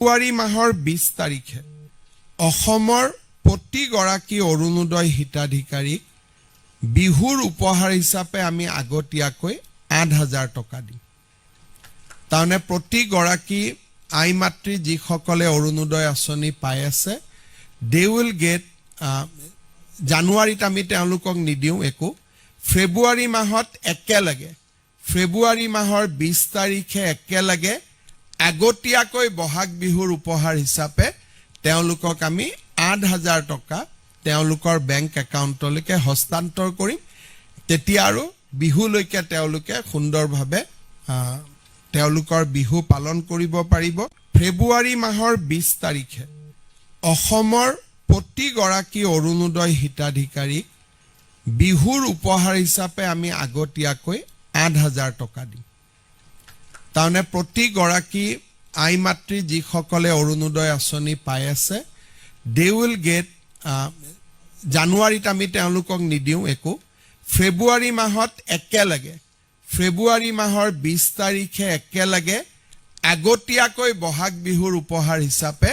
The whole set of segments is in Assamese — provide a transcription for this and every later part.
ফেব্ৰুৱাৰী মাহৰ 20 তাৰিখে অসমৰ প্ৰতিগৰাকী অৰুণোদয় হিতাধিকাৰীক বিহুৰ উপহাৰ হিচাপে আমি আগতীয়াকৈ ৮,০০০ টকা দিম। তাৰমানে প্ৰতিগৰাকী আই মাতৃ যিসকলে অৰুণোদয় আঁচনি পাই আছে দে উইল গেট জানুৱাৰীত আমি তেওঁলোকক নিদিওঁ একো, ফেব্ৰুৱাৰী মাহত একেলগে ফেব্ৰুৱাৰী মাহৰ 20 তাৰিখে একেলগে আগতীয়াকৈ বহাগ বিহুৰ উপহাৰ হিচাপে তেওঁলোকক আমি ৮,০০০ টকা তেওঁলোকৰ বেংক একাউণ্টলৈকে হস্তান্তৰ কৰিম। তেতিয়া আৰু বিহুলৈকে তেওঁলোকে সুন্দৰভাৱে তেওঁলোকৰ বিহু পালন কৰিব পাৰিব। ফেব্ৰুৱাৰী মাহৰ 20 তাৰিখে অসমৰ প্ৰতিগৰাকী অৰুণোদয় হিতাধিকাৰীক বিহুৰ উপহাৰ হিচাপে আমি আগতীয়াকৈ ৮,০০০ টকা দিম। তাৰমানে প্ৰতিগৰাকী আই মাতৃ যিসকলে অৰুণোদয় আঁচনি পাই আছে দে উইল গেট জানুৱাৰীত আমি তেওঁলোকক নিদিওঁ একো, ফেব্ৰুৱাৰী মাহত একেলগে ফেব্ৰুৱাৰী মাহৰ 20 তাৰিখে একেলগে আগতীয়াকৈ বহাগ বিহুৰ উপহাৰ হিচাপে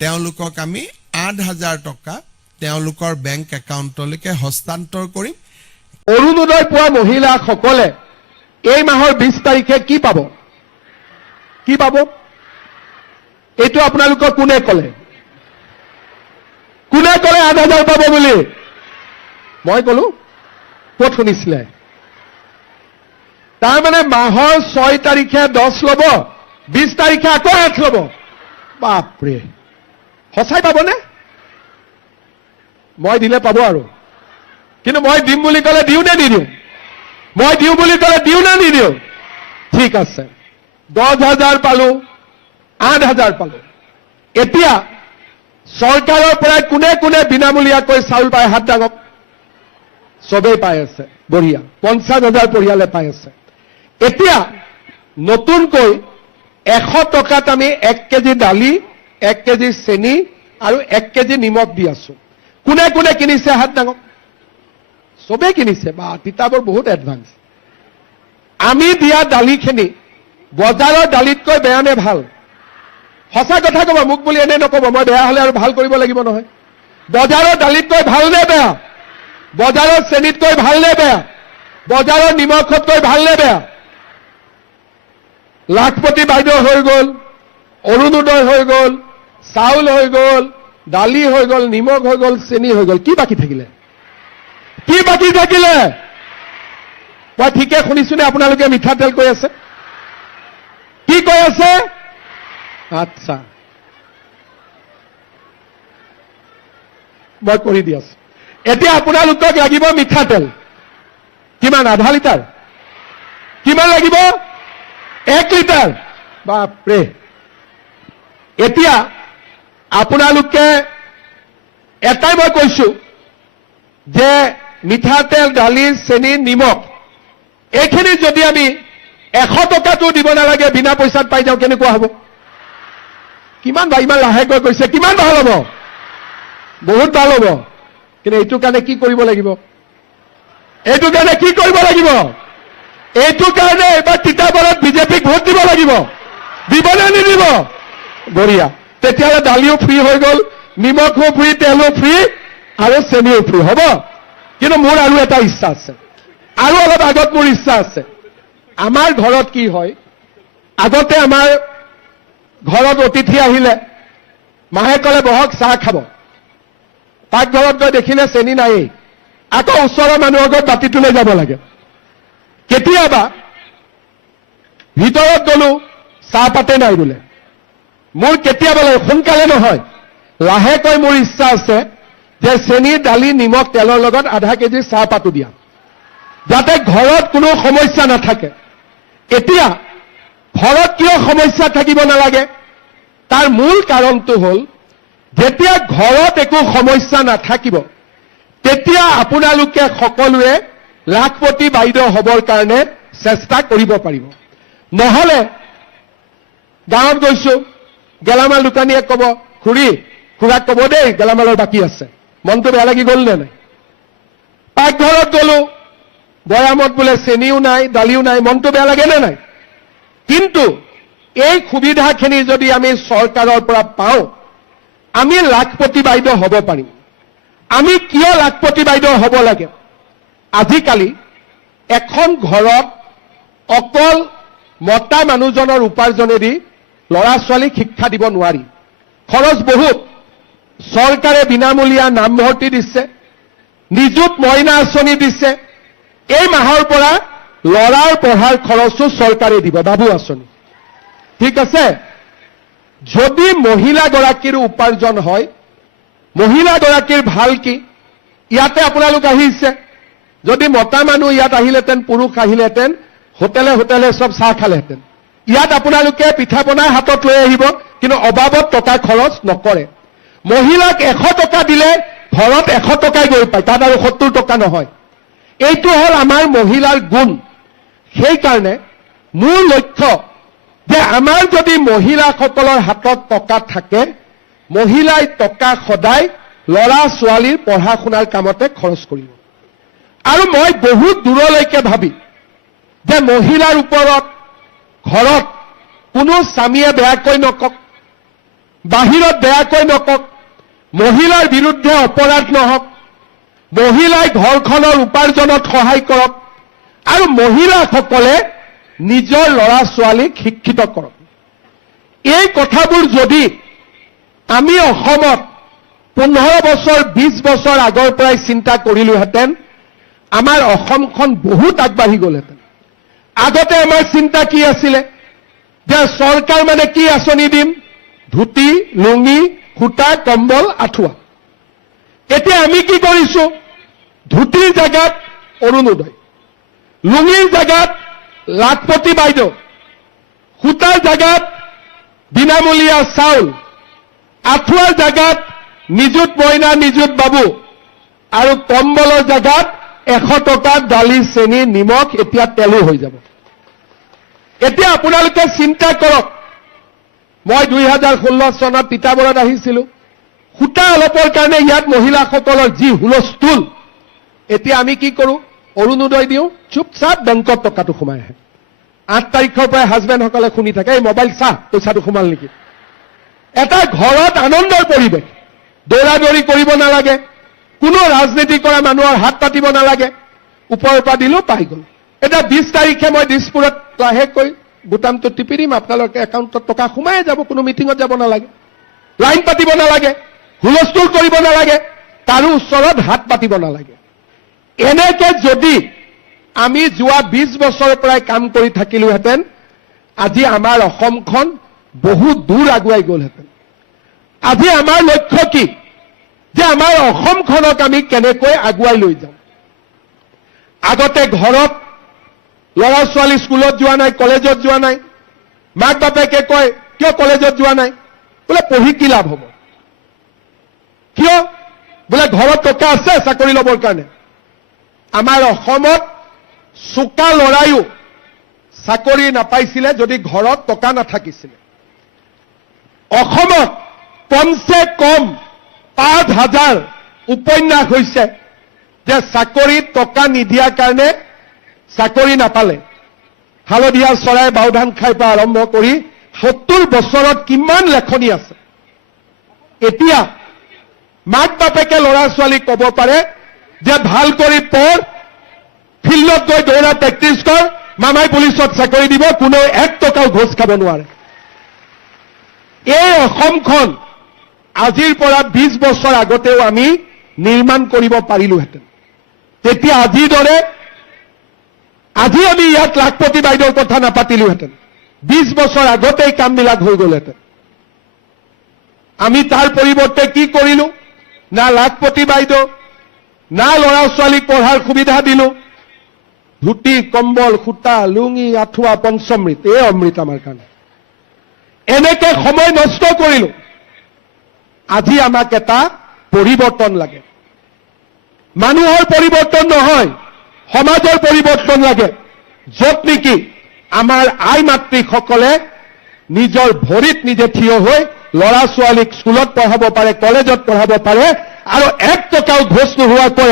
তেওঁলোকক আমি ৮,০০০ টকা তেওঁলোকৰ বেংক একাউণ্টলৈকে হস্তান্তৰ কৰিম। অৰুণোদয় পোৱা মহিলাসকলে এই মাহৰ 20 তাৰিখে কি পাব? কি পাব? এইটো আপোনালোকক কোনে ক'লে? কোনে ক'লে ৮,০০০ পাব বুলি? মই ক'লো? ক'ত শুনিছিলে? তাৰমানে মাহৰ 6 তাৰিখে 10 ল'ব, 20 তাৰিখে আকৌ 8 ল'ব। বাপৰে, সঁচাই পাবনে? মই দিলে পাব আৰু, কিন্তু মই দিম বুলি ক'লে দিওঁ নে নিদিওঁ? মই দিওঁ বুলি ক'লে দিওঁ নে নিদিওঁ? ঠিক আছে, 10,০০০ পালো, ৮,০০০ পালো। এতিয়া চৰকাৰৰ পৰা কোনে কোনে বিনামূলীয়াকৈ চাউল পায়? হাত দাঙক। চবেই পাই আছে, বঢ়িয়া। 50,000 পৰিয়ালে পাই আছে। এতিয়া নতুনকৈ 100 টকাত আমি 1 কেজি দালি, 1 কেজি চেনি আৰু 1 কেজি নিমখ দি আছো। কোনে কোনে কিনিছে? হাত দাঙক। চবেই কিনিছে। বা তিতাবৰ বহুত এডভান্স। আমি দিয়া দালিখিনি বজাৰৰ দালিতকৈ বেয়া নে ভাল? সঁচা কথা ক'ব, মোক বুলি এনে নক'ব। মই বেয়া হ'লে আৰু ভাল কৰিব লাগিব নহয়। বজাৰৰ দালিতকৈ ভাল নে বেয়া? বজাৰৰ চেনিতকৈ ভাল নে বেয়া? বজাৰৰ নিমখতকৈ ভাল নে বেয়া? লাখপতি বাইদেউ হৈ গ'ল, অৰুণোদয় হৈ গ'ল, চাউল হৈ গ'ল, দালি হৈ গ'ল, নিমখ হৈ গ'ল, চেনি হৈ গ'ল। কি বাকী থাকিলে? কি বাকী থাকিলে? মই ঠিকে শুনিছোনে? আপোনালোকে মিঠাতেল কৈ আছে? কি কৈ আছে? আচ্ছা, মই কৰি দি আছো। এতিয়া আপোনালোকক লাগিব মিঠাতেল। কিমান? আধা লিটাৰ? কিমান লাগিব? 1 লিটাৰ। বাপৰে। এতিয়া আপোনালোকে এটাই মই কৈছো যে মিঠাতেল, দালি, চেনি, নিমখ এইখিনি যদি আমি 100 টকাটো দিব নালাগে, বিনা পইচাত পাই যাওঁ, কেনেকুৱা হ'ব? কিমান বা ইমান লাহেকৈ কৈছে? কিমান ভাল হ'ব? বহুত ভাল হ'ব। কিন্তু এইটো কাৰণে কি কৰিব লাগিব? এইটো কাৰণে কি কৰিব লাগিব? এইটো কাৰণে এবাৰ তিতাবৰত বিজেপিক ভোট দিব লাগিব। দিবনে নিদিব? বঢ়িয়া। তেতিয়াহ'লে দালিও ফ্ৰী হৈ গ'ল, নিমখো ফ্ৰী, তেলো ফ্ৰী আৰু চেনিও ফ্ৰী হ'ব। কিন্তু মোৰ আৰু এটা ইচ্ছা আছে, আৰু অলপ আগত মোৰ ইচ্ছা আছে। আমাৰ ঘৰত কি হয়, আগতে আমাৰ ঘৰত অতিথি আহিলে মাহে ক'লে বহক চাহ খাব। পাকঘৰত গৈ দেখিলে চেনি নায়েই, আকৌ ওচৰৰ মানুহৰ ঘৰত বাতিটো লৈ যাব লাগে। কেতিয়াবা ভিতৰত গ'লো, চাহপাতে নাই বোলে। মোৰ কেতিয়াবা সোনকালে নহয়, লাহেকৈ মোৰ ইচ্ছা আছে যে চেনি, দালি, নিমখ, তেলৰ লগত আধা কেজি চাহপাতো দিয়া, যাতে ঘৰত কোনো সমস্যা নাথাকে। এতিয়া ঘৰত কিয় সমস্যা থাকিব নালাগে? তাৰ মূল কাৰণটো হ'ল, যেতিয়া ঘৰত একো সমস্যা নাথাকিব তেতিয়া আপোনালোকে সকলোৱে লাখপতি বাইদেউ হ'বৰ কাৰণে চেষ্টা কৰিব পাৰিব। নহ'লে গাঁৱত গৈছো, গেলামাল দোকানীয়ে ক'ব, খুৰাক ক'ব দেই গেলামালৰ বাকী আছে। মনটো বেয়া লাগি গ'ল নে নাই? পাকঘৰত গ'লো, বয়ামত বোলে চেনিও নাই, দালিও নাই, মনটো বেয়া লাগে নে নাই? কিন্তু এই সুবিধাখিনি যদি আমি চৰকাৰৰ পৰা পাওঁ, আমি লাখপতি বাইদেউ হ'ব পাৰিম। আমি কিয় লাখপতি বাইদেউ হ'ব লাগে? আজিকালি এখন ঘৰত অকল মতা মানুহজনৰ উপাৰ্জনেদি ল'ৰা ছোৱালীক শিক্ষা দিব নোৱাৰি। খৰচ বহুত। চৰকাৰে বিনামূলীয়া নামভৰ্তি দিছে, নিযুত মইনা আঁচনি দিছে। এই মাহৰ পৰা ল'ৰাৰ পঢ়াৰ খৰচো চৰকাৰে দিব, বাবু আঁচনি। ঠিক আছে? যদি মহিলাগৰাকীৰ উপাৰ্জন হয়, মহিলাগৰাকীৰ ভাল কি? ইয়াতে আপোনালোক আহিছে, যদি মতা মানুহ ইয়াত আহিলেহেঁতেন, পুৰুষ আহিলেহেঁতেন, হোটেলে হোটেলে চব চাহ খালেহেঁতেন। ইয়াত আপোনালোকে পিঠা পনা হাতত লৈ আহিব, কিন্তু অবাবত টকা খৰচ নকৰে। মহিলাক 100 টকা দিলে ঘৰত 100 টকাই গৈ পায়, তাত আৰু 70 টকা নহয়। এইটো হ'ল আমাৰ মহিলাৰ গুণ। সেইকাৰণে মোৰ লক্ষ্য যে আমাৰ যদি মহিলাসকলৰ হাতত টকা থাকে, মহিলাই টকা সদায় ল'ৰা ছোৱালীৰ পঢ়া শুনাৰ কামতে খৰচ কৰিব। আৰু মই বহুত দূৰলৈকে ভাবি যে মহিলাৰ ওপৰত ঘৰত কোনো স্বামীয়ে বেয়াকৈ নকওক, বাহিৰত বেয়াকৈ নকওক, মহিলাৰ বিৰুদ্ধে অপৰাধ নহওক, মহিলাই ঘৰখনৰ উপাৰ্জনত সহায় কৰক, আৰু মহিলাসকলে নিজৰ ল'ৰা ছোৱালীক শিক্ষিত কৰক। এই কথাবোৰ যদি আমি অসমত 15 বছৰ 20 বছৰ আগৰ পৰাই চিন্তা কৰিলোহেঁতেন, আমাৰ অসমখন বহুত আগবাঢ়ি গ'লহেঁতেন। আগতে আমাৰ চিন্তা কি আছিলে যে চৰকাৰ মানে কি আঁচনি দিম? ধুতি, লুঙি, সূতা, কম্বল, আঁঠুৱা। এতিয়া আমি কি কৰিছো? ধুতিৰ জাগাত অৰুণোদয়, লুঙিৰ জাগাত লাখপতি বাইদেউ, সূতাৰ জাগাত বিনামূলীয়া চাউল, আঁঠুৱাৰ জাগাত নিযুত মইনা, নিযুত বাবু, আৰু কম্বলৰ জাগাত 100 টকা দালি, চেনি, নিমখ, এতিয়া তেলো হৈ যাব। এতিয়া আপোনালোকে চিন্তা কৰক, মই 2016 চনত তিতাবৰত আহিছিলো, সূতা অলপৰ কাৰণে ইয়াত মহিলাসকলৰ যি হুলস্থুল। এতিয়া আমি কি কৰো? অৰুণোদয় দিওঁ, চুপচাপ বেংকত টকাটো সোমাই আহে। 8 তাৰিখৰ পৰা হাজবেণ্ডসকলে শুনি থাকে, এই মোবাইল চাহ, পইচাটো সোমাল নেকি। এটা ঘৰত আনন্দৰ পৰিৱেশ, দৌৰা দৌৰি কৰিব নালাগে, কোনো ৰাজনীতি কৰা মানুহৰ হাত পাতিব নালাগে, ওপৰৰ পৰা দিলো পাই গ'ল। এতিয়া 20 তাৰিখে মই দিছপুৰত লাহেকৈ বুটামটো টিপি দিম, আপোনালোকে একাউণ্টত টকা সোমাই যাব, কোনো মিটিঙত যাব নালাগে, লাইন পাতিব নালাগে, হুলস্থুল কৰিব নালাগে, কাৰো ওচৰত হাত পাতিব নালাগে। এনেকে যদি আমি যোৱা 20 বছৰৰ পৰাই কাম কৰি থাকিলোহেঁতেন, আজি আমাৰ অসমখন বহুত দূৰ আগুৱাই গ'লহেঁতেন। আজি আমাৰ লক্ষ্য কি? যে আমাৰ অসমখনক আমি কেনেকৈ আগুৱাই লৈ যাম। আগতে ঘৰত ল'ৰা ছোৱালী স্কুলত যোৱা নাই, কলেজত যোৱা নাই, মাক বাপেকে কয় কিয় কলেজত যোৱা নাই? বোলে পঢ়ি কি লাভ হ'ব? কিয়? বোলে ঘৰত টকা আছে চাকৰি ল'বৰ কাৰণে। আমাৰ অসমত চোকা ল'ৰাইও চাকৰি নাপাইছিলে যদি ঘৰত টকা নাথাকিছিলে। অসমত কমচে কম 5,000 উপন্যাস হৈছে যে চাকৰিত টকা নিদিয়াৰ কাৰণে চাকৰি নাপালে। হালধীয়া চৰাই বাওধান খাই পৰা আৰম্ভ কৰি 70 বছৰত কিমান লেখনি আছে। এতিয়া মাক বাপেকে ল'ৰা ছোৱালীক ক'ব পাৰে যে ভাল কৰি পঢ়, ফিল্ডত গৈ দৌৰা প্ৰেক্টিছ কৰ, মামাই পুলিচত চাকৰি দিব, কোনেও 1 টকাও ঘোচ খাব নোৱাৰে। এই অসমখন আজিৰ পৰা 20 বছৰ আগতেও আমি নিৰ্মাণ কৰিব পাৰিলোহেঁতেন। তেতিয়া আজিৰ দৰে আজি আমি ইয়াত লাখপতি বাইদেউৰ কথা নাপাতিলোহেঁতেন। 20 বছৰ আগতেই কামবিলাক হৈ গ'লহেঁতেন। আমি তাৰ পৰিৱৰ্তে কি কৰিলো? না লাখপতি বাইদেউ, না ল'ৰা ছোৱালীক পঢ়াৰ সুবিধা দিলো। ধুতি, কম্বল, সূতা, লুঙি, আঁঠুৱা, পঞ্চমৃত, এই অমৃত আমাৰ কাৰণে। এনেকে সময় নষ্ট কৰিলো। আজি আমাক এটা পৰিৱৰ্তন লাগে। মানুহৰ পৰিৱৰ্তন নহয়, সমাজৰ পৰিৱৰ্তন লাগে, য'ত নেকি আমাৰ আই মাতৃসকলে নিজৰ ভৰিত নিজে থিয় হৈ ল'ৰা ছোৱালীক স্কুলত পঢ়াব পাৰে, কলেজত পঢ়াব পাৰে, আৰু 1 টকাও ঘোচ নোহোৱাকৈ